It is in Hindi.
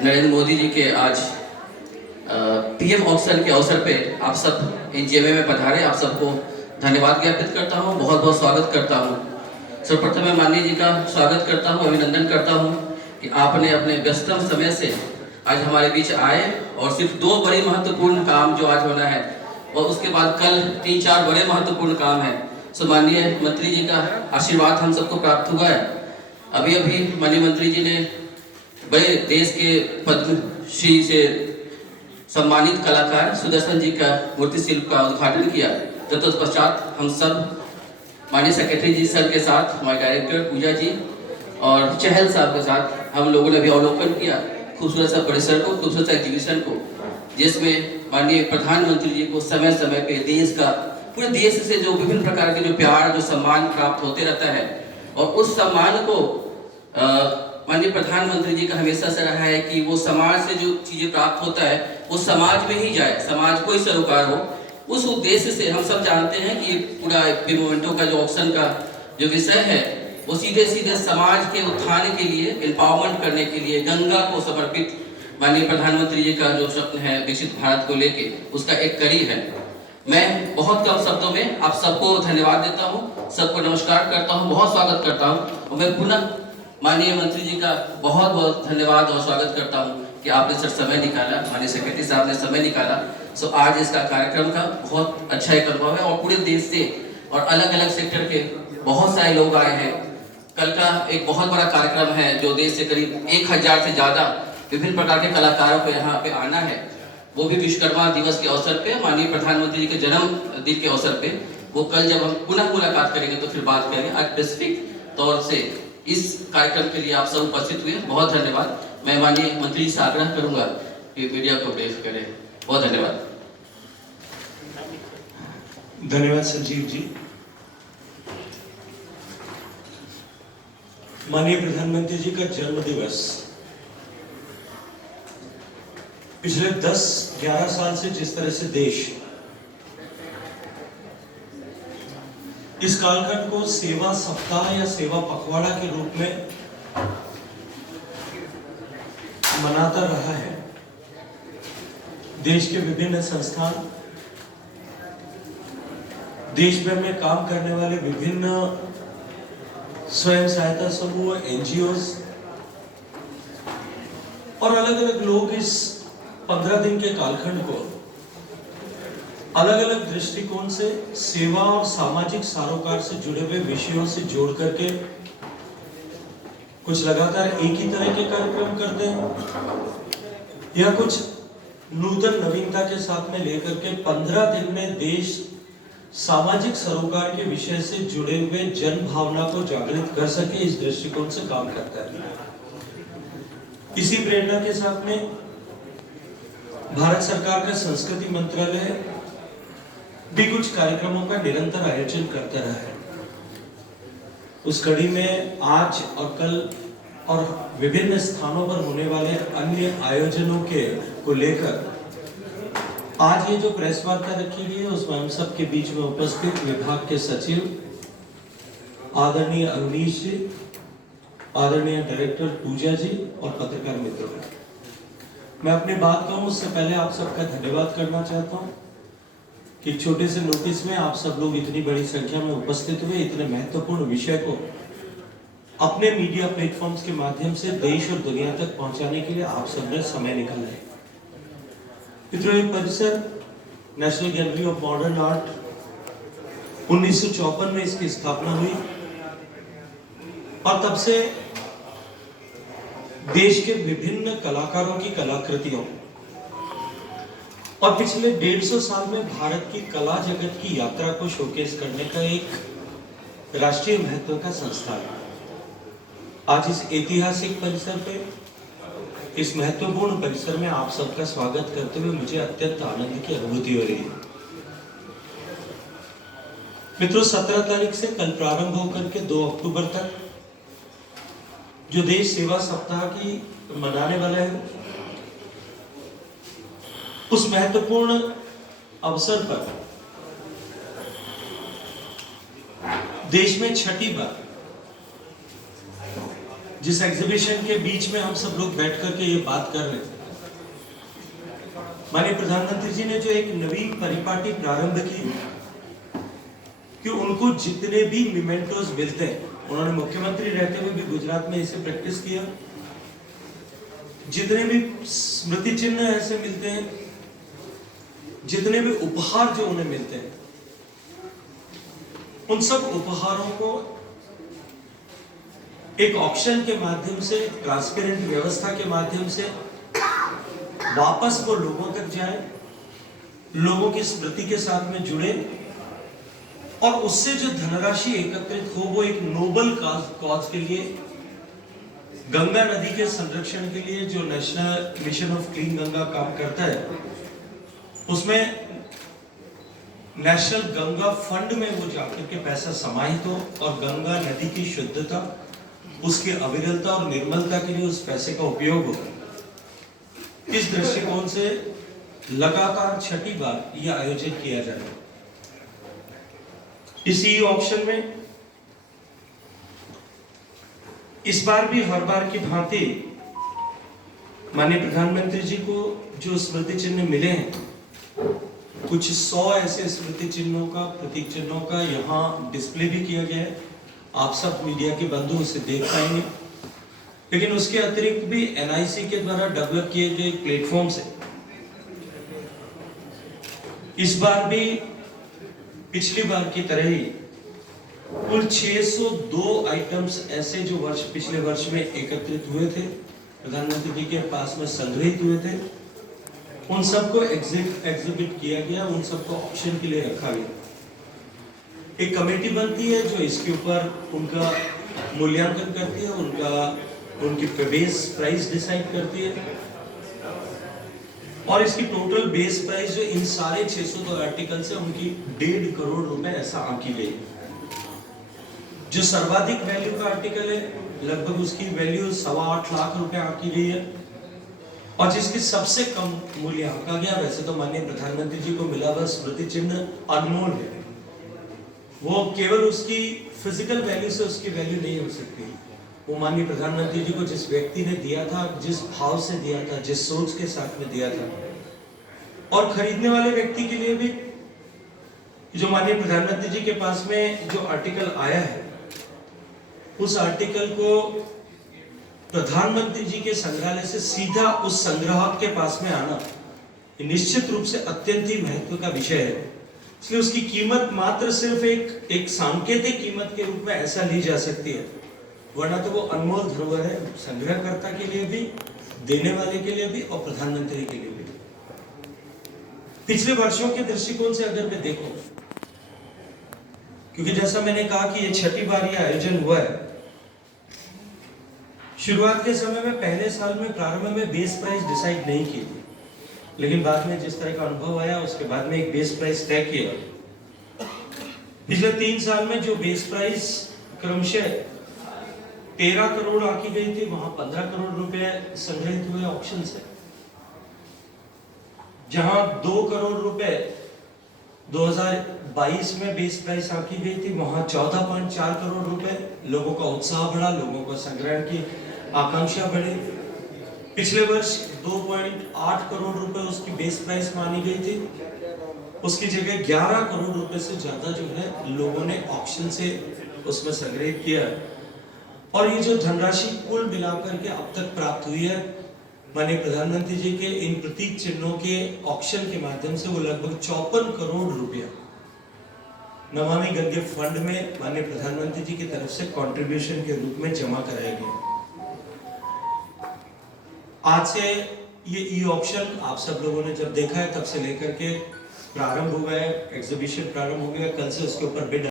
नरेंद्र मोदी जी के आज पीएम ऑक्शन के अवसर पे आप सब एनजीएमए में पधारे, आप सबको धन्यवाद ज्ञापित करता हूँ, बहुत बहुत स्वागत करता हूँ। सर्वप्रथम मैं माननीय जी का स्वागत करता हूँ, अभिनंदन करता हूँ कि आपने अपने व्यस्तम समय से आज हमारे बीच आए और सिर्फ 2 बड़े महत्वपूर्ण काम जो आज होना है और उसके बाद कल 3-4 बड़े महत्वपूर्ण काम है। सो माननीय मंत्री जी का आशीर्वाद हम सबको प्राप्त हुआ है। अभी अभी माननीय मंत्री जी ने बड़े देश के पद्मश्री से सम्मानित कलाकार सुदर्शन जी का मूर्ति शिल्प का उद्घाटन किया। तत्पश्चात हम सब माननीय सेक्रेटरी जी सर के साथ, हमारे डायरेक्टर पूजा जी और चहल साहब के साथ हम लोगों ने भी अवलोकन किया खूबसूरत सा परिसर को, खूबसूरत सा एग्जीबिशन को, जिसमें माननीय प्रधानमंत्री जी को समय समय पे देश का, पूरे देश से जो विभिन्न प्रकार के जो प्यार, जो सम्मान प्राप्त होते रहता है और उस सम्मान को माननीय प्रधानमंत्री जी का हमेशा से रहा है कि वो समाज से जो चीज़ें प्राप्त होता है वो समाज में ही जाए, समाज को ही सरोकार हो। उस उद्देश्य से हम सब जानते हैं कि पूरा मोमेंटो का जो ऑक्शन का जो विषय है वो सीधे सीधे समाज के उत्थान के लिए, एम्पावरमेंट करने के लिए, गंगा को समर्पित माननीय प्रधानमंत्री जी का जो स्वप्न है विकसित भारत को लेके, उसका एक कड़ी है। मैं बहुत कम शब्दों में आप सबको धन्यवाद देता हूँ, सबको नमस्कार करता हूँ, बहुत स्वागत करता हूँ और मैं पुनः माननीय मंत्री जी का बहुत बहुत धन्यवाद और स्वागत करता हूँ कि आपने सर समय निकाला, माननीय सेक्रेटरी साहब ने समय निकाला। सो आज इसका कार्यक्रम का बहुत अच्छा एक अनुभव है और पूरे देश से और अलग अलग सेक्टर के बहुत सारे लोग आए हैं। कल का एक बहुत बड़ा कार्यक्रम है जो देश से करीब 1000 से ज़्यादा विभिन्न प्रकार के कलाकारों को यहाँ पे आना है, वो भी विश्वकर्मा दिवस के अवसर पे, माननीय प्रधानमंत्री जी के जन्मदिन के अवसर पे। वो कल जब हम पुनः मुलाकात करेंगे तो फिर बात करेंगे। आज स्पेसिफिक तौर से इस कार्यक्रम के लिए आप सब उपस्थित हुए, बहुत धन्यवाद। मैं माननीय मंत्री जी से आग्रह करूंगा कि मीडिया को ब्रीफ करें। बहुत धन्यवाद। धन्यवाद संजीव जी। माननीय प्रधानमंत्री जी का जन्म दिवस पिछले 10-11 साल से जिस तरह से देश इस कालखंड को सेवा सप्ताह या सेवा पखवाड़ा के रूप में मनाता रहा है, देश के विभिन्न संस्थान, देश भर में काम करने वाले विभिन्न स्वयं सहायता समूह, एनजीओज और अलग अलग लोग इस 15 दिन के कालखंड को अलग अलग दृष्टिकोण से सेवा और सामाजिक सरोकार से जुड़े हुए विषयों से जोड़ करके कुछ लगातार एक ही तरह के कार्यक्रम करते हैं या कुछ नूतन नवीनता के साथ में लेकर के 15 दिन में देश सामाजिक सरोकार के विषय से जुड़े हुए जन भावना को जागृत कर सके, इस दृष्टिकोण से काम करता है। इसी प्रेरणा के साथ में भारत सरकार का संस्कृति मंत्रालय भी कुछ कार्यक्रमों का निरंतर आयोजन करता रहा है। उस कड़ी में आज और कल और विभिन्न स्थानों पर होने वाले अन्य आयोजनों के को लेकर आज ये जो प्रेस वार्ता रखी गई है उसमें हम सब के बीच में उपस्थित विभाग के सचिव आदरणीय अवनीश जी, आदरणीय डायरेक्टर पूजा जी और पत्रकार मित्रों, मैं अपनी बात कहूं उससे पहले आप सबका धन्यवाद करना चाहता हूं कि छोटे से नोटिस में आप सब लोग इतनी बड़ी संख्या में उपस्थित हुए, इतने महत्वपूर्ण विषय को अपने मीडिया प्लेटफॉर्म्स के माध्यम से देश और दुनिया तक पहुंचाने के लिए आप सबने समय निकाला है। मित्रों, ये परिसर national gallery of modern art 1954 में इसकी स्थापना हुई और तब से देश के विभिन्न कलाकारों की कलाकृतियों और पिछले 150 साल में भारत की कला जगत की यात्रा को शोकेस करने का एक राष्ट्रीय महत्व का संस्थान है। आज इस ऐतिहासिक परिसर पे, इस महत्वपूर्ण परिसर में आप सबका स्वागत करते हुए मुझे अत्यंत आनंद की अनुभूति हो रही है। मित्रों, 17 तारीख से कल प्रारंभ होकर के 2 अक्टूबर तक जो देश सेवा सप्ताह की मनाने वाला है, उस महत्वपूर्ण अवसर पर देश में छठी बार जिस एग्जीबिशन के बीच में हम सब लोग बैठ करके ये बात कर रहे थे, माननीय प्रधानमंत्री जी ने जो एक नवी परिपाटी प्रारंभ की कि उनको जितने भी मिमेंटोज मिलते हैं, उन्होंने मुख्यमंत्री रहते हुए भी गुजरात में इसे प्रैक्टिस किया, जितने भी स्मृति चिन्ह ऐसे मिलते हैं, जितने भी उपहार जो उन्हें मिलते हैं, उन सब उपहारों को एक ऑक्शन के माध्यम से, ट्रांसपेरेंट व्यवस्था के माध्यम से वापस वो लोगों तक जाए, लोगों की स्मृति के साथ में जुड़े, और उससे जो धनराशि एकत्रित हो वो एक नोबल कॉज के लिए, गंगा नदी के संरक्षण के लिए जो national mission of clean Ganga काम करता है, उसमें नेशनल गंगा फंड में वो जाकर के पैसा समाहित हो और गंगा नदी की शुद्धता, उसकी अविरलता और निर्मलता के लिए उस पैसे का उपयोग हो। इस दृष्टिकोण से लगातार छठी बार यह आयोजित किया जा रहा है। इसी ऑप्शन में इस बार भी हर बार की भांति माननीय प्रधानमंत्री जी को जो स्मृति चिन्ह मिले हैं, कुछ 100 ऐसे स्मृति चिन्हों का, प्रतीक चिन्हों का यहाँ डिस्प्ले भी किया गया है। आप सब मीडिया के बंधु उसे देख पाएंगे, लेकिन उसके अतिरिक्त भी NIC के द्वारा डेवलप किए गए प्लेटफॉर्म से इस बार भी पिछली बार की तरह ही कुल 602 आइटम्स ऐसे जो पिछले वर्ष में एकत्रित हुए थे, प्रधानमंत्री जी के पास में संग्रहित हुए थे, उन सबको एग्जिबिट किया गया, उन सबको ऑप्शन के लिए रखा गया। एक कमेटी बनती है जो इसके ऊपर उनका मूल्यांकन करती है, उनकी बेस प्राइस डिसाइड करती है, और इसकी टोटल बेस प्राइस जो इन सारे 602 आर्टिकल से उनकी 1.5 करोड़ रुपए ऐसा आंकी गई। जो सर्वाधिक वैल्यू का आर्टिकल है, लगभग उसकी वैल्यू 8.25 लाख रुपए आंकी गई है, और जिसकी सबसे कम मूल्य आंका गया, वैसे तो माननीय प्रधानमंत्री जी को मिला हुआ स्मृति चिन्ह अनमोल है, वो केवल उसकी फिजिकल वैल्यू से उसकी वैल्यू नहीं हो सकती। वो माननीय प्रधानमंत्री जी को जिस व्यक्ति ने दिया था, जिस भाव से दिया था, जिस सोच के साथ में दिया था, और खरीदने वाले व्यक्ति के लिए भी जो माननीय प्रधानमंत्री जी के पास में जो आर्टिकल आया है, उस आर्टिकल को प्रधानमंत्री जी के संग्रहालय से सीधा उस संग्राहक के पास में आना निश्चित रूप से अत्यंत ही महत्व का विषय है। इसलिए उसकी कीमत मात्र सिर्फ एक सांकेतिक कीमत के रूप में ऐसा ली जा सकती है, वरना तो वो अनमोल धरोहर है, संग्रहकर्ता के लिए भी, देने वाले के लिए भी, और प्रधानमंत्री के लिए भी। पिछले वर्षों के दृष्टिकोण से अगर मैं देखूं, क्योंकि जैसा मैंने कहा कि ये छठी बार ये आयोजन हुआ है, शुरुआत के समय में पहले साल में प्रारंभ में बेस प्राइस डिसाइड नहीं की थी, लेकिन बाद में जिस तरह का अनुभव आया उसके बाद में एक बेस प्राइस तय किया। पिछले 3 साल में जो बेस प्राइस क्रमशः 13 करोड़ आंकी गई थी, वहां 15 करोड़ रुपए संग्रहित हुए ऑक्शन से। जहां 2 करोड़ रुपए 2022 में बेस प्राइस आंकी गई थी, वहां 14.4 करोड़ रुपए। लोगों का उत्साह बढ़ा, लोगों को संग्रहण की आकांक्षा बढ़ी। पिछले वर्ष 2.8 करोड़ रुपए उसकी बेस प्राइस मानी गई थी, उसकी जगह 11 करोड़ रुपए से ज्यादा जो है लोगों ने ऑक्शन से उसमें संग्रहित किया है। और ये जो धनराशि कुल मिलाकर के अब तक प्राप्त हुई है माननीय प्रधानमंत्री जी के इन प्रतीक चिन्हों के ऑक्शन के माध्यम से, वो लगभग 54 करोड़ रुपया नमामि गंगे फंड में माननीय प्रधानमंत्री जी की तरफ से कंट्रीब्यूशन के रूप में जमा कराया गया। आज से ये ई ऑक्शन आप सब लोगों ने जब देखा है तब से लेकर के प्रारंभ हुआ है, एग्जीबिशन प्रारंभ हो गया, कल से उसके ऊपर बिड